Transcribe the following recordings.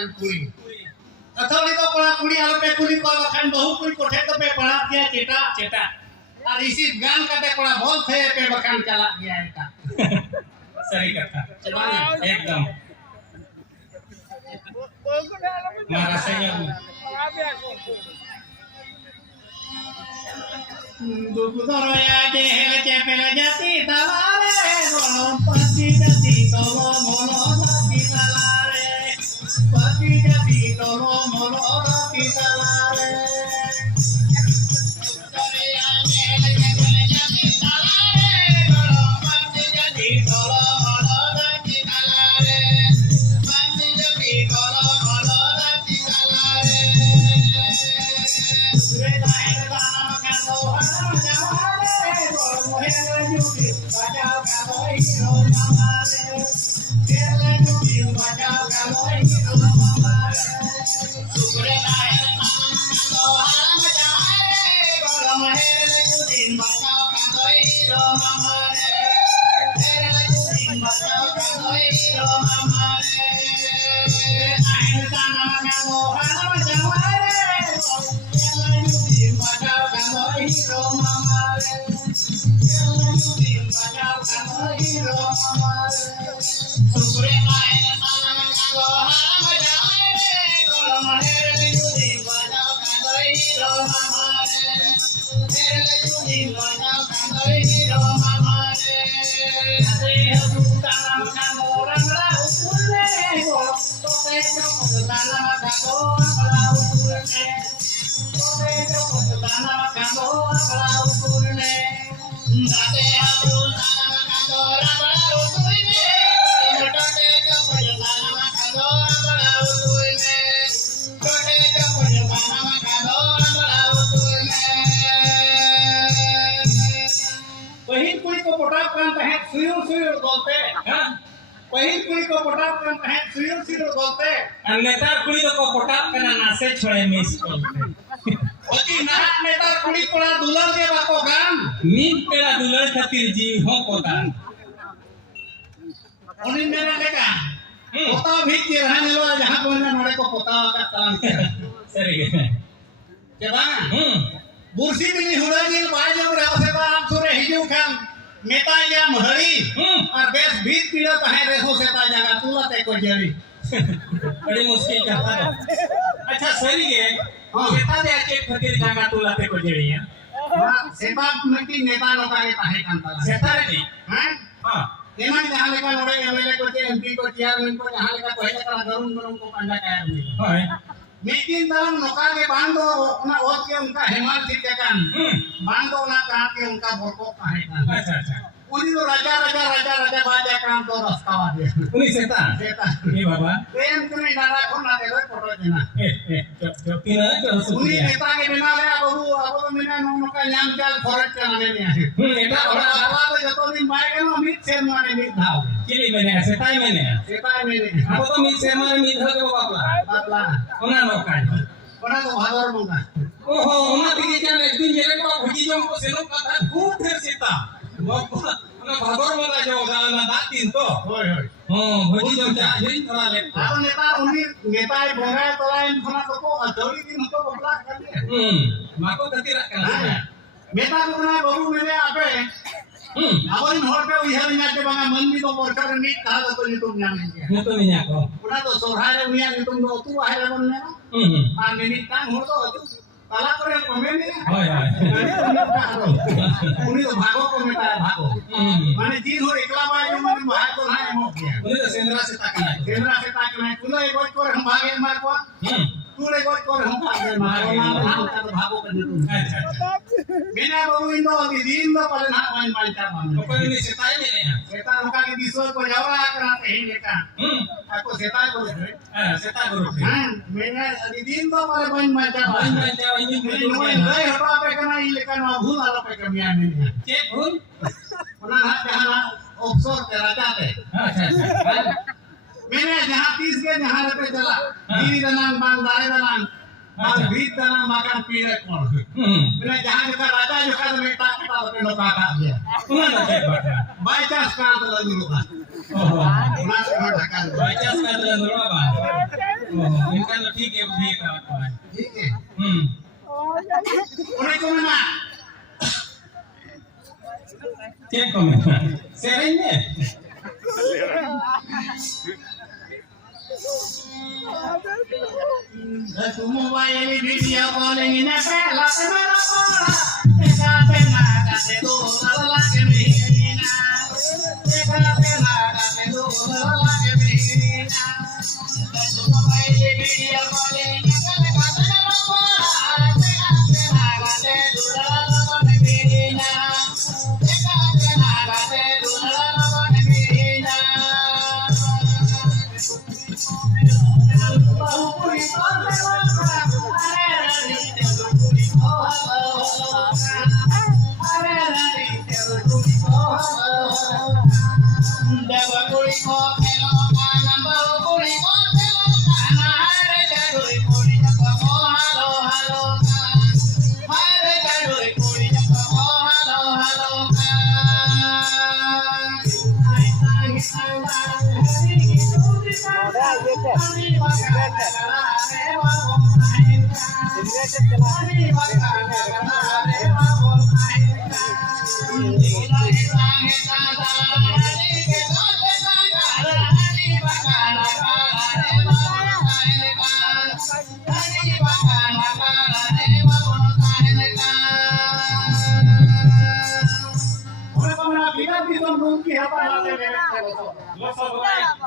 dengan kulit. Atau itu kalau kulit kalau pe kulit kalau kan bahu kulit kote to pe parat dia cetak. Arisip gan kata kalau bol saya pe bahkan calak dia itu. सही कथा Sebenarnya. एकदम rasanya Duku toroya jehel cepel jati talare golom pati jati tolo molo jati talare pati jati tolo molo jati talare toroya jehel cepel jati talare golom pati jati tolo molo jati talare pati jati tolo molo jati talare Pahit kulit ko potapkan tahet suyur bolte. Pahit kulit ko potapkan tahet suyur bolte. नेता कुड़ी तो कोटाप करना नासे छोड़े miss Oji nahat netar kulit kola dulang ke bako kan. नीम पेड़ा दुलर खातिर जी हो कोदान Oni mena leka. Kota bhit ke rahan lo jahan ko na nore ko kota ka talan ke. सही Ke bang. Bursi bili huragil bajam rao se ba am sure hiju kan. Meta ya mahari. Ar bes bhit pila tahe reho se ta jaga tula te ko jari. बड़ी मुश्किल का था अच्छा सही है नेता दे आके खातिर जागा तुलाते को जड़ी है Sebab mesti neta loka ke tahe kan talan. सेता रे Hah? हां Emang jahan leka nore MLA ko che MP ko chairman ko jahan leka ko hele kala garung ko panda kaya ni. हां Meeting dalam noka ke bando na ot ke unka hemal sityakan. Bando na ka ke unka borko kahe kan. अच्छा अच्छा Uni to raja baja kan to rastawa dia. उनी सेता Seta. ये बाबा Tem kuni dara kon na delo photo jena. जो तीन जो Uni सुनिया neta ke bina le abu to mina noka nyam chal forest kana ne ni. नेता Eta बड़ा ora to joto din bai ke no mit ser mane mit dhau. किली मैंने सेता ही मैंने Seta mene. अब तो मी से मारे मी धर के बापला Batla. ओना नोका Ora to bhador munga. ओहो ओना दिखे जान एक दिन जेले को भुजी जो को सेनो कथा खूब फिर सीता बापा ओना भादर मगा जो गाना दातीन तो Hoi hoi. भुजी जो चा हिन थरा ले Kalau neta uni neta bonga to lain khona to ko adori din to bokla kan. माको तती रख करना Meta ko na babu mele ape. Awan hor pe uyar ina te banga mandi to porkar ni ka to YouTube nyam ni. ये तो नहीं आको Una to sorhai re uya YouTube do tu ahira bon ne. An ni tang ho to tu. Kala kore komen ni. Hi hi Uni to bhago ko meta bhago. Mane jin ho ekla ba jo mane bhag to na emo kiya. उन्हें तो सेंद्रा से ताकना Kendra se tak na kula e goj kore hum bhage mar ko. Tu le goj kore hum bhage mar. Na to bhago kan tu. अच्छा अच्छा Bina babu indo di din do palen ha main main ta man. तो कोई नहीं सेताई में नहीं Seta noka ke disor ko jawra kana te hi leka. Aku seta ko re. है सेता गुरु थे Mena di din do pale main main ta भाई man. मैं जाओ ये Ini noy dai hota pe kana hi leka no bhul ala pe kamian ni. Check भूल Ona ha jahana opsor te raja te. अच्छा अच्छा Mena jahan 30 ke jahan pe chala. Diri danan bang dare danan. Bang bit danan makan pire kon. Mena jahan joka raja joka meta kata pe noka ka dia. उन्हें ना check बाटा By chance kan to lagu loka. Una sehat akan. baca sekali dulu apa ini kan ठीक है ठीक है ठीक है hmm उन्हें कौन ना cek komentar serinya tu mobile video calling ina pela semana para eka pena kate do lala ke mehina eka pena kate do lala ke mehina tu mobile video calling ina pela semana para eka pena kate do lala ke mehina eka pena kate do lala ke mehina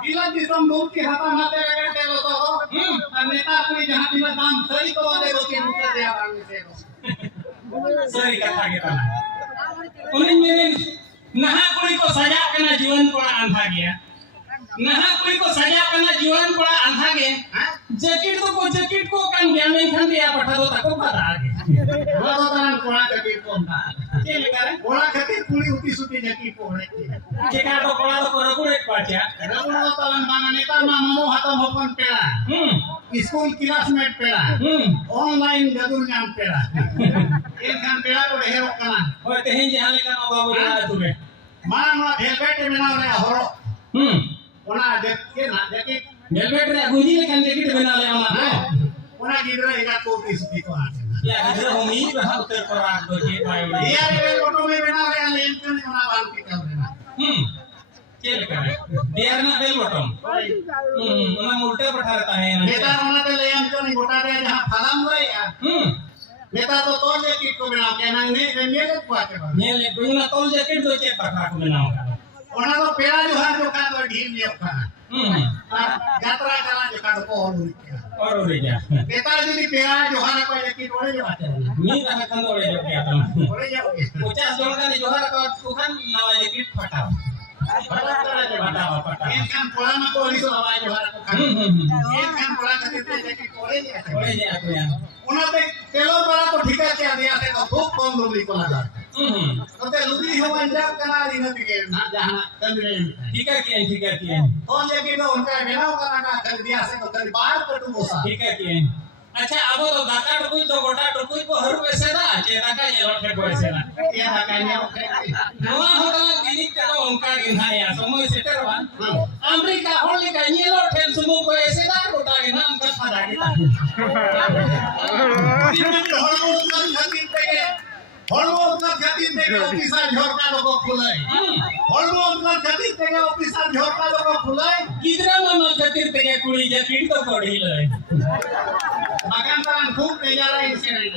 Bilang disambung ki hata mate lege telo to neta apni jahan dina daam sahi ko wale roke buka de abang se seri kata kita unin ini naha kuri ko sajak kena जीवन कोड़ा अंधा गया naha kuri ko sajak kena जीवन कोड़ा अंधा गया jacket को kan gyan mein khan dia patha do tako pada age Wala tanan kola jacket ko ta ke lekare kola khati puri uti suti jacket ko hore ke ka do kola do korokure pacha Wala tanan bana neta ma mamo hatam hopon pela school classmate pela online gadur nyam pela en kan pela ko hero kana hoy tehin jahan lekan babu jana tube mana velvet bena re horo ona jacket velvet re guji lekan jacket bena le ama ona gidra ega ko uti suti ko ate ya gidra humi bahal ter korak do ke pai iya re foto me bena re ale en ona ban ki ka bena के lekare dia na bel bottom ona उल्टा पठा रहता है नेता ona te le am ko ni gota de jahan phalam hoy नेता तो jacket ko bena ke nang ne ne le ko ate ba ने ले गुना तोल जैकेट दो चेक पठा को बनाओ ona to pela jo ha jo ka to ढील le kana यात्रा कला जो का को और रे जा नेता जी पेरा जो हा को jacket ओले जो ate ni रहा kan ओले जो क्या था ओले जो 50 डॉलर का जोहर का तुखान नवा जैकेट फटा फटा en kan pola ma ko ri so awa jo ha ko kan en kan pola ka te jacket ओले जो ate ओले जा तो यार ona te telo para ko thika ke dia te ko खूब कम लुगड़ी को लगा तो ते लुगड़ी हो अंजाम कना री न के ना जहां कंदरे ठीक है तो jacket तो उनका मेला कना का कर दिया से तो कर बाहर कटू बोसा ठीक है अच्छा अब तो दाका टुकुई तो गोटा टुकुई को हर पैसे ना चेरा का ये लोटे पैसे ना ya hakanya oke नवा होता दिनी का उनका गिना या समय सेटर वन अमेरिका होली का ये लोटे सुमो को ऐसे ना गोटा गिना उनका फादा kita हॉर्मोन का खातिर तेरे ऑफिसर झोरका लोगो खुलाई हॉर्मोन का खातिर तेरे ऑफिसर झोरका लोगो खुलाई गिदरा मामा खातिर तेरे कुड़ी जैकेट तो कोड़ी ले मकान तान खूब बेजारा इनसे नहीं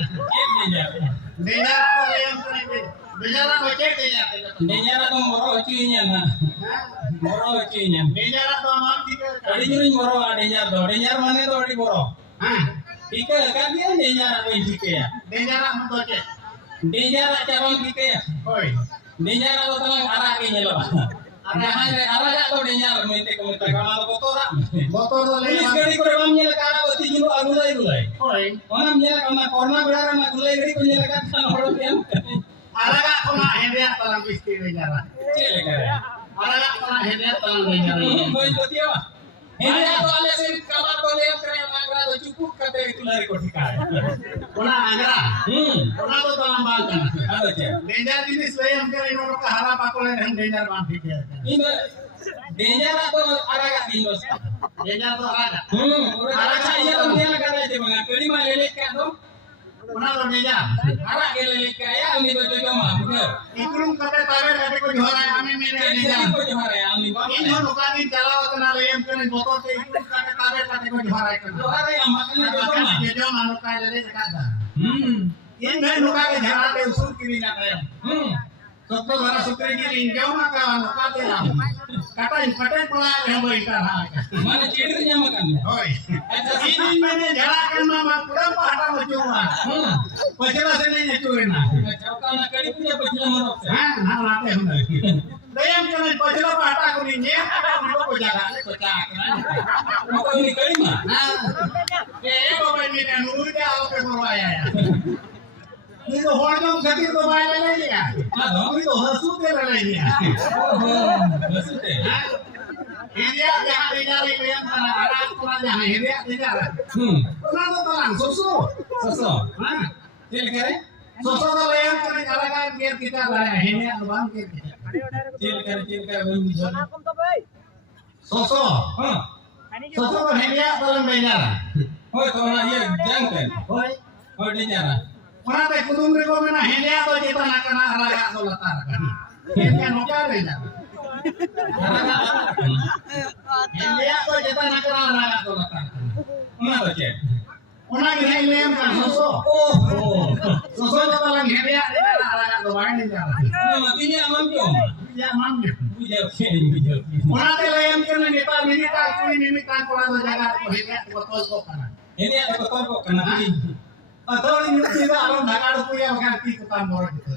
बेजारा को ले हम बेजारा बचे दे जाते बेजारा तो मोरो हचीnya ना मोरो हचीnya बेजारा तो हमार ठीक है अड़ी जुरी मोरो डेंजर माने तो अड़ी मोरो हां ठीक है कर दिया डेंजर कोई ठीक है बेजारा हम तो के डेंजर चारों ठीक है होय डेंजर तो तंग आरा के नेलो जहां रे आरा जा तो डेंजर मेते को मेता गाना बोतोरा बोतोर तो ले पुलिस गाड़ी को हम नेल कारा बती जुलो अगुलाई गुलाई होय ओना नेल कना कोरोना बेड़ा ना गुलाई गाड़ी को नेल का थान होड़ो केम आरागा कोना हेंडिया तलम बिस्ती बेजारा चले करे आरागा कोना हेंडिया तलम बेजारा कोई तो दियो हेंडिया तो आले से काला तो ले करे मांगरा तो चुप करते तुलारी को ठिकाए कोना आंगरा कोना तो तलम बाल kana आलो छे डेंजर जिनिस ले हम करे नो का हरा पाकोले हम डेंजर बांध ठीक है इन डेंजर तो araga dindos. Dia tuh ada. Araga iya tuh dia lagi ada di mana? Kali mah lelet kan tuh? Pernah lo dia? Araga lelet kaya ami tuh juga mah, betul. Ikut kata tahu ada kau juara ami mana Jadi dia? kau juara ya ami bang. Ini mau nukarin jalan kenal yang kena botol teh ikut kata tahu kata kau juara kan. Juara yang makanya juga mah. Dia jauh anu kaya lelet kata. Ini nggak nukarin jalan ada usul kiri nak ya. Sokto bara sukri ni jauh maka anu kata lah. Kata yang paten pula yang berikan hak. Mana cirinya makan? Oi. Ini mana jalan kan mama kurang pada mau coba. Pajala sini nyecurin nah. Kau kana kali punya pajala marok. Nah nate hendak. Dayam kena pajala pada aku ni aku jaga aku cak. Kau ini kali mah. Nah. Bapak ini nunggu dia aku berwaya ya. Ini tuh orang sakit tuh bayar lagi ya. Ini tuh hasil dia lagi ya. Hasil deh. Ini dia jangan dicari ke yang sana. Anak kurang jangan ini dia tidak. Kurang tuh terang susu. Susu. Cil kare? Susu tuh yang kena kalakan biar kita lah. Ini yang bang kita. Cil kare belum bisa. Susu. Susu tuh ini dia belum bayar. Hoi kau nak dia jangkan. Hoi dia jalan. Orang teh kudung rego mana ini atau kita nak kena raga atau latar kan? Ini yang nukar aja. Ini atau kita nak kena raga atau latar. Mana tu cek? Orang ini yang kan susu. Susu itu orang ini dia raga atau mana ni jalan. Nama dia mampu. Dia mampu. Bujau bujau. Orang teh yang kena ni tak ini tak kurang jaga ini betul kok kan. Ini ada betul kok kena ini. Atau ini tidak orang dah punya ganti kutan borok itu.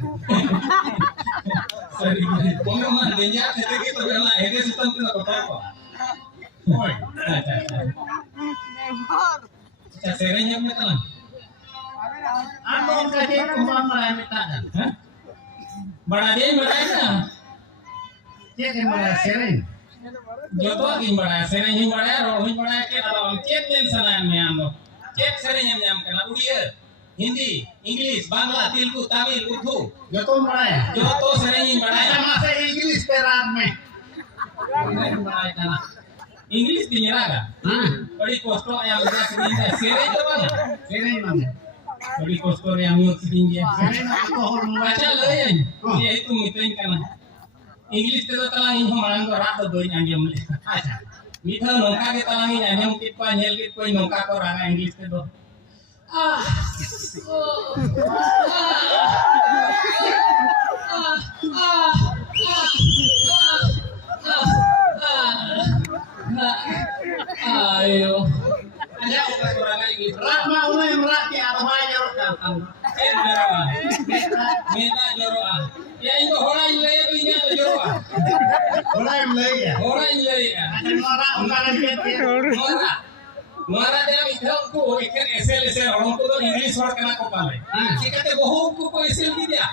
Sorry, kalau mana dia kita kita bela, ini sistem kita betul kok. Oi. Saya serenya macam mana? Anu kaji kumang malam kita kan. Bada dia na. Cek yang malam sering. Joto aking bada serenya bada, rohin bada ke dalam cek dan sananya amo. Cek serenya nyam kena udia. Hindi, English, Bangla, Telugu, Tamil, Urdu. Joto malam. Joto serenya bada. Sama saya Inggris teran me. English dinyaraga. Badi kosto yang udah sedingin. Serenya tu mana? Sering mana? Badi kosto yang mute sedingin. Sering aku hormat. Baca loyan. Dia itu mituin kana. English tu talang ini orang tu rat tu yang dia muli. Mita nongka kita langi yang kita nyel kita nongka ko rana English tu. Ayo. Ada orang English. Rak mau mulai merak di apa aja kan. Minta joroa. Ya itu orang yang punya joroa. Mulai mulai ya. Orang yang Ada norak ungkaran kita. Mara dia itu ko ikan esel orang tu English orang kena kopal. Kita te bohong ko esel dia.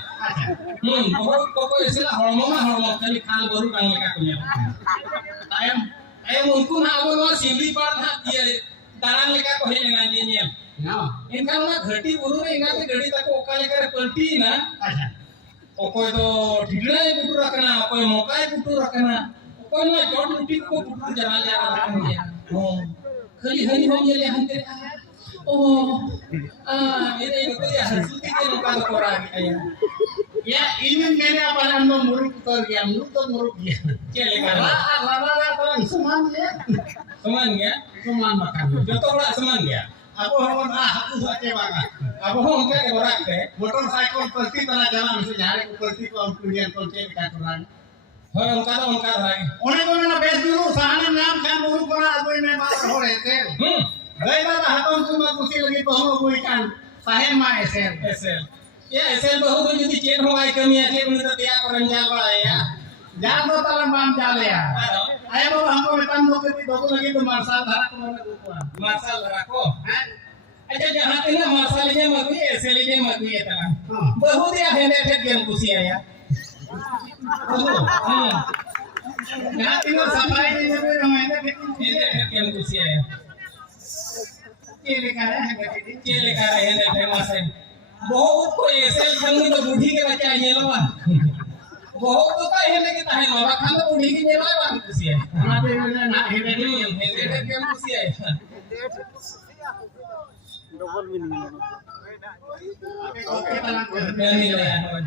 Bohong ko esel hormon kali khal baru kang leka punya. Ayam mungkin awal sibli part dia daran leka ko hele nanya. Inkan na घटी बुरु रे इंगा ते घड़ी तक ओकाले करे पलटी ना ओकोय तो ढिगला पुटू रखना ओकोय मोकाय पुटू रखना ओकोय ना चोट लुटी को पुटू जरा रखना हो खली हनी हम ये ले हंते ओ मेरे को या हंसती के लोका तो कोरा Ya ini मैंने apa nama murid कर गया मुरुक तो मुरुक गया चले कर ला तो समान ya समान makan जो तो बड़ा समान गया aku hormat aku saja bangga अब हम क्या के बोरा के motorcycle pasti tanah jalan mesti nyari pasti kau kemudian kau cek katuran होय उनका रहा उन्हें को मैंने बेच दू सहाने नाम खान मुरुक बना कोई मैं बात हो रहे थे गई बात हाथों से मैं कुछ लगी बहु कोई कान साहेब मां एसएल या एसएल बहुत यदि चेन हो गई कमी है उन्हें तो दिया करन जाल बड़ा या जान तो तलम बाम जाले या आए बाबा हमको वेतन दो के दो लगी तो मार्शल धारा को मैंने ऊपर मार्शल रखो अच्छा जहां पे ना मार्शल के मगवी एसएल के मगवी है तना बहुत या हेने ठेक गेम कुसी आया यहाँ तीनों सफाई नहीं जब हमारे हेने ठेक गेम कुसी आया के लेकर है हेने फेमस है बहुत को एसएल संग तो बूढ़ी के बच्चा ये लोग बहुत तो का हेने के ताहे बाबा खान तो बूढ़ी की नेवा kusiaya. Kenapa ini nak hebat? Hebat yang kusiaya. Kita lakukan. Ini lah.